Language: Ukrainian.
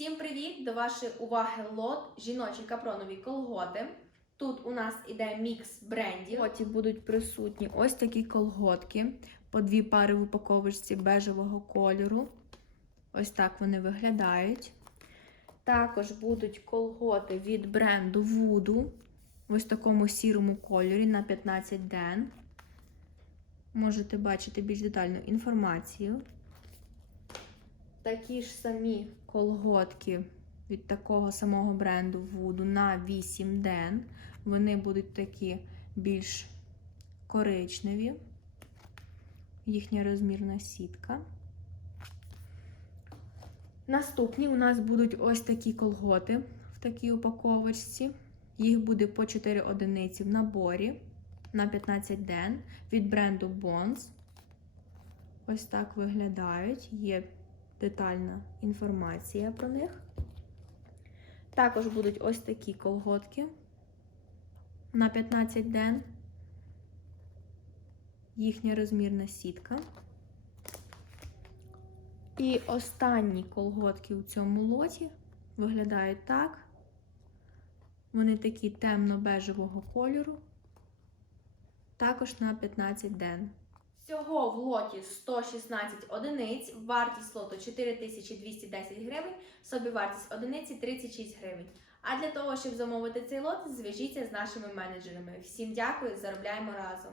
Всім привіт! До вашої уваги лот жіночі капронові колготи. Тут у нас іде мікс брендів. Лоті будуть присутні ось такі колготки, по дві пари в упаковочці бежевого кольору. Ось так вони виглядають. Також будуть колготи від бренду Voodoo в ось такому сірому кольорі на 15 ден. Можете бачити більш детальну інформацію. Такі ж самі колготки від такого самого бренду Voodoo на 8 ден. Вони будуть такі більш коричневі. Їхня розмірна сітка. Наступні у нас будуть ось такі колготи в такій упаковочці. Їх буде по 4 одиниці в наборі на 15 ден від бренду Bonds. Ось так виглядають. Є детальна інформація про них. Також будуть ось такі колготки на 15 ден. Їхня розмірна сітка. І останні колготки у цьому лоті виглядають так. Вони такі темно-бежевого кольору, також на 15 ден. Всього в лоті 116 одиниць, вартість лоту 4210 гривень, собівартість одиниці 36 гривень. А для того, щоб замовити цей лот, зв'яжіться з нашими менеджерами. Всім дякую, заробляємо разом!